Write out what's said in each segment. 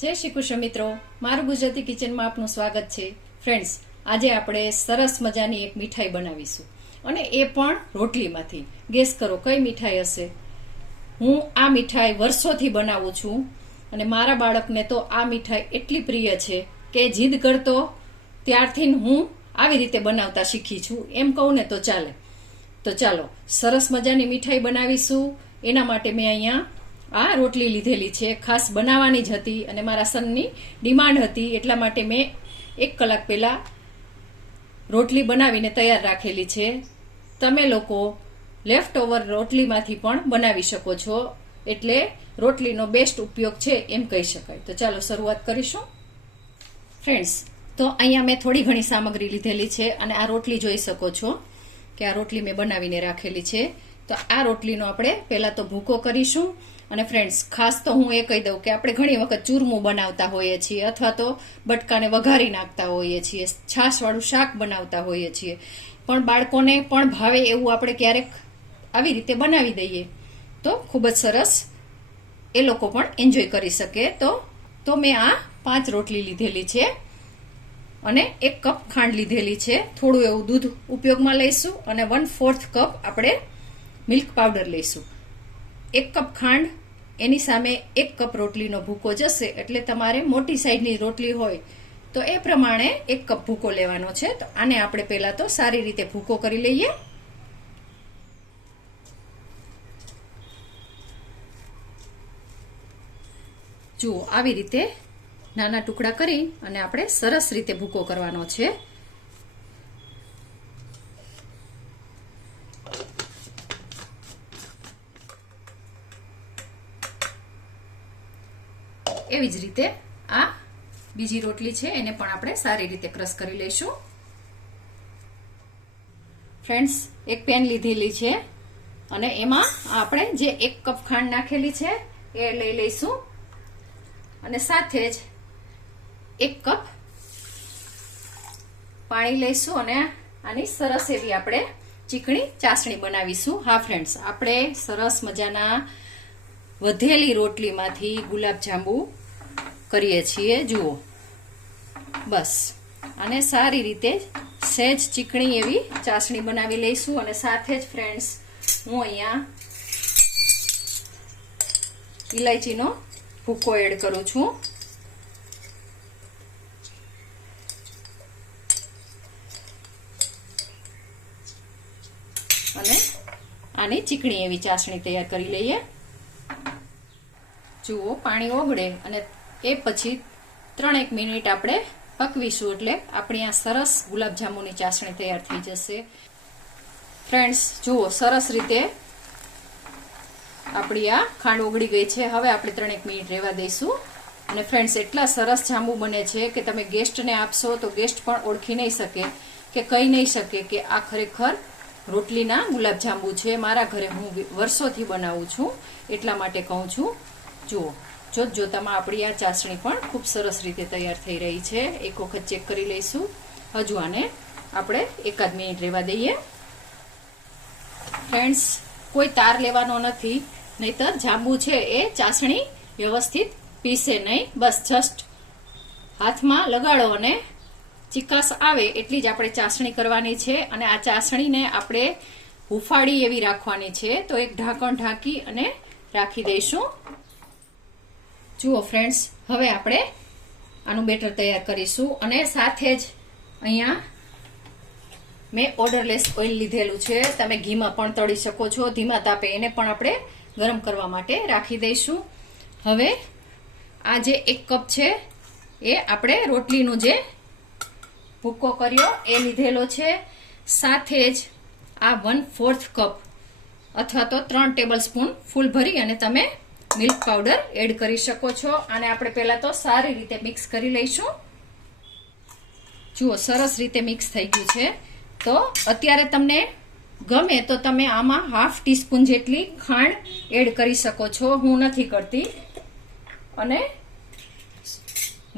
જય શ્રી કૃષ્ણ મિત્રો, મારું ગુજરાતી કિચનમાં આપનું સ્વાગત છે. ફ્રેન્ડ્સ, આજે આપણે સરસ મજાની એક મીઠાઈ બનાવીશું અને એ પણ રોટલીમાંથી. ગેસ કરો કઈ મીઠાઈ હશે? હું આ મીઠાઈ વર્ષોથી બનાવું છું અને મારા બાળકને તો આ મીઠાઈ એટલી પ્રિય છે કે જીદ કરતો ત્યારથી હું આવી રીતે બનાવતા શીખી છું એમ કહું ને તો ચાલે. તો ચાલો સરસ મજાની મીઠાઈ બનાવીશું. એના માટે મેં અહીંયા આ રોટલી લીધેલી છે. ખાસ બનાવવાની જ હતી અને મારા સનની ડિમાન્ડ હતી એટલા માટે મેં 1 કલાક પહેલા રોટલી બનાવીને તૈયાર રાખેલી છે. તમે લોકો લેફ્ટ ઓવર રોટલીમાંથી પણ બનાવી શકો છો, એટલે રોટલીનો બેસ્ટ ઉપયોગ છે એમ કહી શકાય. તો ચાલો શરૂઆત કરીશું. ફ્રેન્ડ્સ, તો અહીંયા મેં થોડી ઘણી સામગ્રી લીધેલી છે અને આ રોટલી જોઈ શકો છો કે આ રોટલી મેં બનાવીને રાખેલી છે. તો આ રોટલીનો આપણે પહેલા તો ભૂકો કરીશું. અને ફ્રેન્ડ્સ, ખાસ તો હું એ કહી દઉં કે આપણે ઘણી વખત ચૂરમું બનાવતા હોઈએ છીએ અથવા તો બટકાને વઘારી નાખતા હોઈએ છીએ, છાશવાળું શાક બનાવતા હોઈએ છીએ, પણ બાળકોને પણ ભાવે એવું આપણે ક્યારેક આવી રીતે બનાવી દઈએ તો ખૂબ જ સરસ એ લોકો પણ એન્જોય કરી શકે. તો મેં આ 5 રોટલી લીધેલી છે અને 1 કપ ખાંડ લીધેલી છે. થોડું એવું દૂધ ઉપયોગમાં લઈશું અને 1/4 કપ આપણે મિલ્ક પાવડર લઈશું. 1 કપ ખાંડ એની સામે 1 કપ રોટલીનો ભૂકો જશે, એટલે તમારે મોટી સાઈઝની રોટલી હોય તો એ પ્રમાણે 1 કપ ભૂકો લેવાનો છે. તો આને આપણે પહેલા તો સારી રીતે ભૂકો કરી લઈએ. જુઓ, આવી રીતે નાના ટુકડા કરી અને આપણે સરસ રીતે ભૂકો કરવાનો છે. એવી જ રીતે આ બીજી રોટલી છે એને પણ આપણે સારી રીતે ક્રશ કરી લઈશું. ફ્રેન્ડ્સ, એક પેન લીધેલી છે અને એમાં આપણે જે 1 કપ ખાંડ નાખેલી છે એ લઈ લઈશું અને સાથે જ 1 કપ પાણી લઈશું અને આની સરસ એવી આપણે ચીકણી ચાસણી બનાવીશું. હા ફ્રેન્ડ્સ, આપણે સરસ મજાના વધેલી રોટલીમાંથી ગુલાબજાંબુ કરીએ છીએ. જુઓ, બસ આને સારી રીતે સહેજ ચીકણી એવી ચાસણી બનાવી લઈશું. અને સાથે જ ફ્રેન્ડ્સ, હું અહીંયા ઇલાયચીનો ભૂકો એડ કરું છું. અને આની ચીકણી એવી ચાસણી તૈયાર કરી લઈએ. જુઓ, પાણી ઓગળે અને એ પછી 3-1 મિનિટ આપણે પકવીશું એટલે આપણી આ સરસ ગુલાબજાંબુની ચાસણી તૈયાર થઈ જશે. ફ્રેન્ડ્સ, જુઓ સરસ રીતે આપણી આ ખાંડ ઓગળી ગઈ છે. હવે આપણે 3-1 મિનિટ રહેવા દઈશું. અને ફ્રેન્ડ્સ, એટલા સરસ જાંબુ બને છે કે તમે ગેસ્ટને આપશો તો ગેસ્ટ પણ ઓળખી નહીં શકે કે કહી નહીં શકે કે આ ખરેખર રોટલીના ગુલાબજાંબુ છે. મારા ઘરે હું વર્ષોથી બનાવું છું એટલા માટે કહું છું. જુઓ, જોતામાં આપણી આ ચાસણી પણ ખૂબ સરસ રીતે તૈયાર થઈ રહી છે. એક વખત ચેક કરી લઈશું. હજુ આને આપણે 1 મિનિટ રહેવા દઈએ. ફ્રેન્ડ્સ, કોઈ તાર લેવાનો નથી, નહીતર જાંબુ છે એ ચાસણી વ્યવસ્થિત પીસે નહીં. બસ જસ્ટ હાથમાં લગાડો અને ચીકાશ આવે એટલી જ આપણે ચાસણી કરવાની છે. અને આ ચાસણીને આપણે હુંફાળી એવી રાખવાની છે. તો એક ઢાંકણ ઢાંકી અને રાખી દઈશું. જુઓ ફ્રેન્ડ્સ, હવે આપણે આનું બેટર તૈયાર કરીશું. અને સાથે જ અહીંયા મેં ઓર્ડરલેસ ઓઇલ લીધેલું છે. તમે ઘીમાં પણ તળી શકો છો, ધીમા તાપે એને પણ આપણે ગરમ કરવા માટે રાખી દઈશું. હવે આ જે 1 કપ છે એ આપણે રોટલીનું જે ભૂકો કર્યો એ લીધેલો છે. સાથે જ આ 1/4 કપ અથવા તો 3 ટેબલ સ્પૂન ફૂલ ભરી અને તમે મિલ્ક પાવડર એડ કરી શકો છો. આને આપણે પહેલા તો સારી રીતે મિક્સ કરી લઈશું. જુઓ, સરસ રીતે મિક્સ થઈ ગયું છે. તો અત્યારે તમને ગમે તો તમે આમાં 1/2 ટીસ્પૂન જેટલી ખાંડ એડ કરી શકો છો. હું નથી કરતી. અને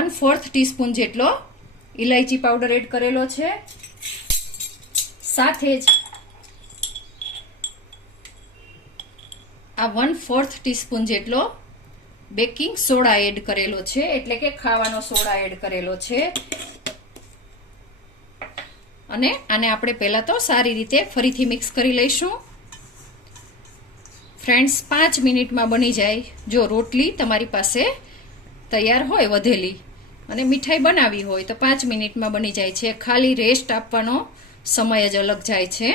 1/4 ટીસ્પૂન જેટલો ઇલાયચી પાવડર એડ કરેલો છે. સાથે જ આ 1/4 ટીસ્પૂન જેટલો બેકિંગ સોડા એડ કરેલો છે, એટલે કે ખાવાનો સોડા એડ કરેલો છે. અને આને આપણે પહેલા તો સારી રીતે ફરીથી મિક્સ કરી લઈશું. ફ્રેન્ડ્સ, 5 મિનિટમાં બની જાય. જો રોટલી તમારી પાસે તૈયાર હોય વધેલી અને મીઠાઈ બનાવી હોય તો 5 મિનિટમાં બની જાય છે. ખાલી રેસ્ટ આપવાનો સમય જ અલગ જાય છે.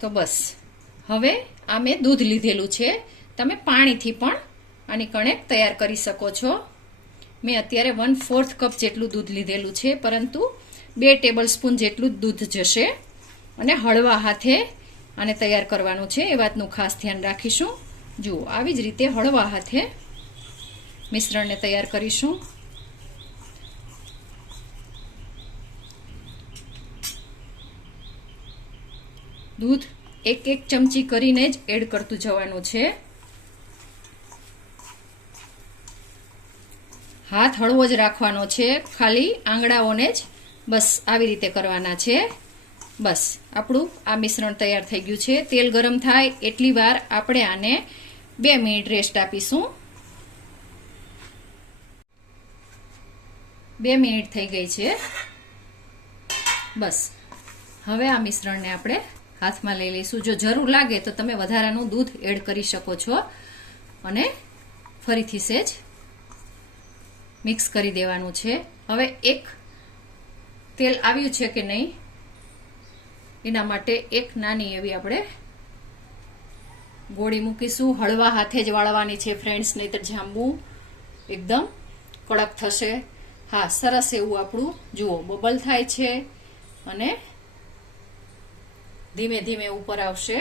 તો બસ, હવે આ મેં દૂધ લીધેલું છે. તમે પાણીથી પણ આની કણેક તૈયાર કરી શકો છો. મેં અત્યારે 1/4 કપ જેટલું દૂધ લીધેલું છે, પરંતુ 2 ટેબલ સ્પૂન જેટલું દૂધ જશે. અને હળવા હાથે આને તૈયાર કરવાનું છે, એ વાતનું ખાસ ધ્યાન રાખીશું. જુઓ, આવી જ રીતે હળવા હાથે મિશ્રણને તૈયાર કરીશું. દૂધ 1 ચમચી કરીને જ એડ કરતું જવાનું છે. હાથ હળવો જ રાખવાનો છે, ખાલી આંગળાઓને જ બસ આવી રીતે કરવાના છે. બસ, આપણું આ મિશ્રણ તૈયાર થઈ ગયું છે. તેલ ગરમ થાય એટલી વાર આપણે આને 2 મિનિટ રેસ્ટ આપીશું. 2 મિનિટ થઈ ગઈ છે. બસ, હવે આ મિશ્રણને આપણે હાથમાં લઈ લઈશું. જો જરૂર લાગે તો તમે વધારાનું દૂધ એડ કરી શકો છો અને ફરીથી સેજ મિક્સ કરી દેવાનું છે. હવે એક તેલ આવ્યું છે કે નહીં એના માટે એક નાની એવી આપણે ગોળી મૂકીશું. હળવા હાથે જ વાળવાની છે ફ્રેન્ડ્સ, નહીતર જાંબુ એકદમ કડક થશે. હા, સરસ એવું આપણું જુઓ બબલ થાય છે અને ધીમે ધીમે ઉપર આવશે.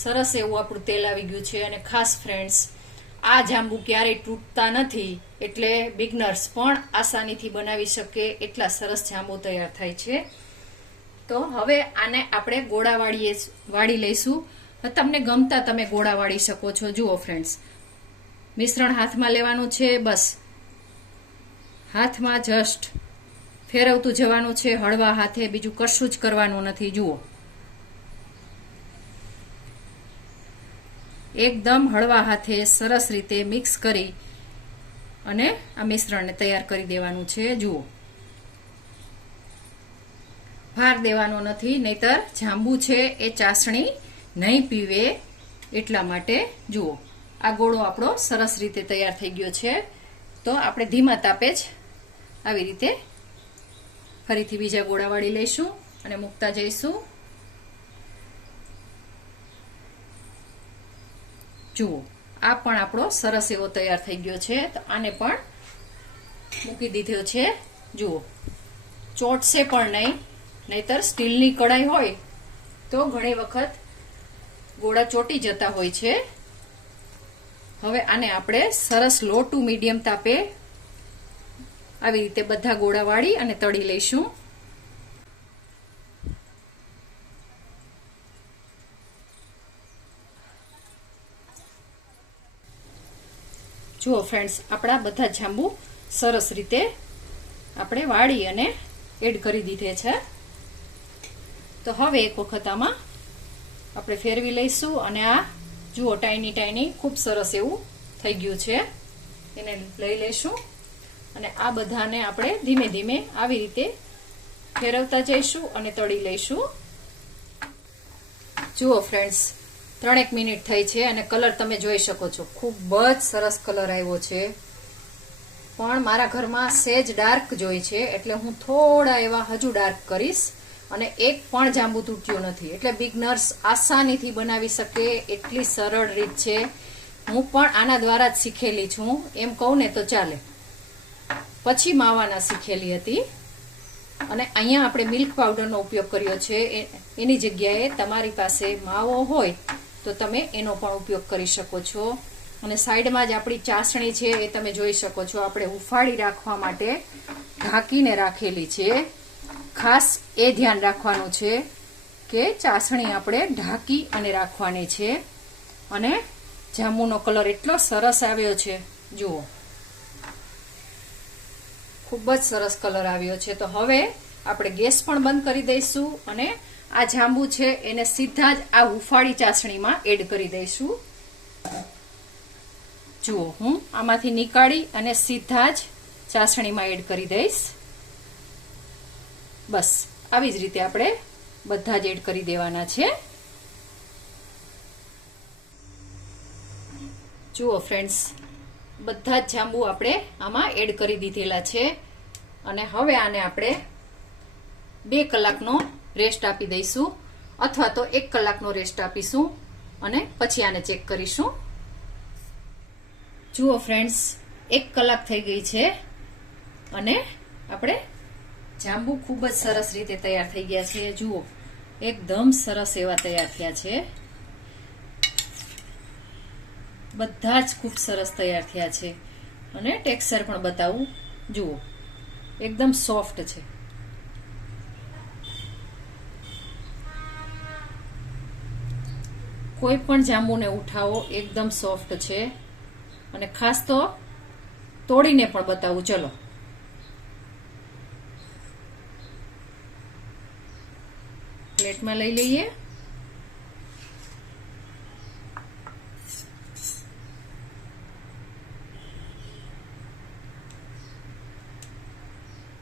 સરસ એવું આપણું તેલ આવી ગયું છે. અને ખાસ ફ્રેન્ડ્સ, આ જાંબુ ક્યારેય તૂટતા નથી, એટલે બિગનર્સ પણ આસાનીથી બનાવી શકે એટલા સરસ જાંબુ તૈયાર થાય છે. તો હવે આને આપણે ગોળા વાળી લઈશું. તમને ગમતા તમે ગોળા વાળી શકો છો. જુઓ ફ્રેન્ડ્સ, મિશ્રણ હાથમાં લેવાનું છે. બસ હાથમાં જસ્ટ ફેરવતું જવાનું છે હળવા હાથે, બીજું કશું જ કરવાનું નથી. જુઓ, એકદમ હળવા હાથે સરસ રીતે મિક્સ કરી અને આ મિશ્રણને તૈયાર કરી દેવાનું છે. જુઓ, ભાર દેવાનો નથી, નહીતર જાંબુ છે એ ચાસણી નહીં પીવે, એટલા માટે. જુઓ, આ ગોળો આપણો સરસ રીતે તૈયાર થઈ ગયો છે. તો આપણે ધીમા તાપે જ આવી રીતે ફરીથી બીજા ગોળા વાળી લઈશું અને મૂકતા જઈશું. જુઓ, આ પણ આપણો સરસ એવો તૈયાર થઈ ગયો છે. તો આને પણ મૂકી દીધો છે. જુઓ, ચોટશે પણ નહીં, નહીતર સ્ટીલની કઢાઈ હોય તો ઘણી વખત ગોળા ચોટી જતા હોય છે. હવે આને આપણે સરસ લો ટુ મીડિયમ તાપે આવી રીતે બધા ગોળા વાળી અને તળી લઈશું. જુઓ ફ્રેન્ડ્સ, આપણા બધા જાંબુ સરસ રીતે આપણે વાળી અને એડ કરી દીધે છે. તો હવે એક વખત આમાં આપણે ફેરવી લઈશું અને આ જુઓ ટાઈની ટાઈની ખૂબ સરસ એવું થઈ ગયું છે. એને લઈ લઈશું અને આ બધાને આપણે ધીમે ધીમે આવી રીતે ફેરવતા જઈશું અને તળી લઈશું. જુઓ ફ્રેન્ડ્સ, 3 મિનિટ થઈ છે અને કલર તમે જોઈ શકો છો, ખૂબ જ સરસ કલર આવ્યો છે. પણ મારા ઘરમાં સેજ ડાર્ક જોઈ છે, એટલે હું થોડા એવા હજુ ડાર્ક કરીશ. અને એક પણ જાંબુ તૂટ્યું નથી, એટલે બિગનર્સ આસાનીથી બનાવી શકે એટલી સરળ રીત છે. હું પણ આના દ્વારા જ શીખેલી છું, એમ કહું ને તો ચાલે. પછી માવાના શીખેલી હતી અને અહીંયા આપણે મિલ્ક પાવડરનો ઉપયોગ કર્યો છે. એની જગ્યાએ તમારી પાસે માવો હોય તો તમે એનો પણ ઉપયોગ કરી શકો છો. અને સાઈડમાં જ આપણી ચાસણી છે એ તમે જોઈ શકો છો, આપણે ઉફાળી રાખવા માટે ઢાંકીને રાખેલી છે. ખાસ એ ધ્યાન રાખવાનું છે કે ચાસણી આપણે ઢાંકી અને રાખવાની છે. અને જાંબુનો કલર એટલો સરસ આવ્યો છે, જુઓ, ખૂબ જ સરસ કલર આવ્યો છે. તો હવે આપણે ગેસ પણ બંધ કરી દઈશું અને આ જાંબુ છે એને સીધા જ આ હુંફાળી ચાસણીમાં એડ કરી દઈશું. જુઓ, હું આમાંથી નીકાળી અને સીધા જ ચાસણીમાં એડ કરી દઈશ. બસ આવી જ રીતે આપણે બધા જ એડ કરી દેવાના છે. જુઓ ફ્રેન્ડ્સ, બધા જ જાંબુ આપણે આમાં એડ કરી દીધેલા છે અને હવે આને આપણે 2 કલાકનો રેસ્ટ આપી દઈશું અથવા તો 1 કલાકનો રેસ્ટ આપીશું અને પછી આને ચેક કરીશું. જુઓ ફ્રેન્ડ્સ, 1 કલાક થઈ ગઈ છે અને આપણે જાંબુ ખૂબ જ સરસ રીતે તૈયાર થઈ ગયા છે. જુઓ, એકદમ સરસ એવા તૈયાર થયા છે. બધા જ ખૂબ સરસ તૈયાર થયા છે અને ટેક્સચર પણ બતાવું. જુઓ, એકદમ સોફ્ટ છે. કોઈ પણ જાંબુને ઉઠાવો, એકદમ સોફ્ટ છે અને ખાસ તો તોડીને પણ બતાવું. ચલો, પ્લેટમાં લઈ લઈએ.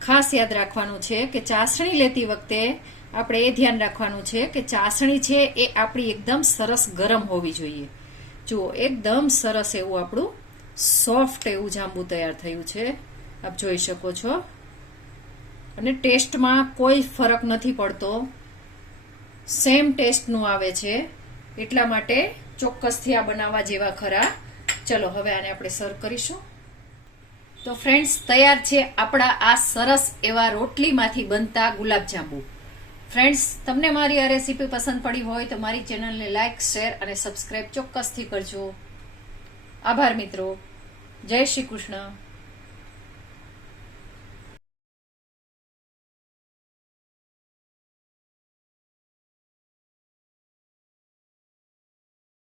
ખાસ યાદ રાખવાનું છે કે ચાસણી લેતી વખતે આપણે એ ધ્યાન રાખવાનું છે કે ચાસણી છે એ આપણી એકદમ સરસ ગરમ હોવી જોઈએ. જુઓ, એકદમ સરસ એવું આપણું સોફ્ટ એવું જાંબુ તૈયાર થયું છે, આપ જોઈ શકો છો. અને ટેસ્ટમાં કોઈ ફરક નથી પડતો, સેમ ટેસ્ટનું આવે છે. એટલા માટે ચોક્કસથી આ બનાવવા જેવા ખરા. ચલો, હવે આને આપણે સર્વ કરીશું. તો ફ્રેન્ડ્સ, તૈયાર છે આપણા આ સરસ એવા રોટલીમાંથી બનતા ગુલાબજાંબુ. ફ્રેન્ડ્સ, તમને મારી આ રેસીપી પસંદ પડી હોય તો મારી ચેનલને લાઇક, શેર અને સબસ્ક્રાઇબ ચોક્કસથી કરજો. આભાર મિત્રો. જય શ્રી કૃષ્ણ.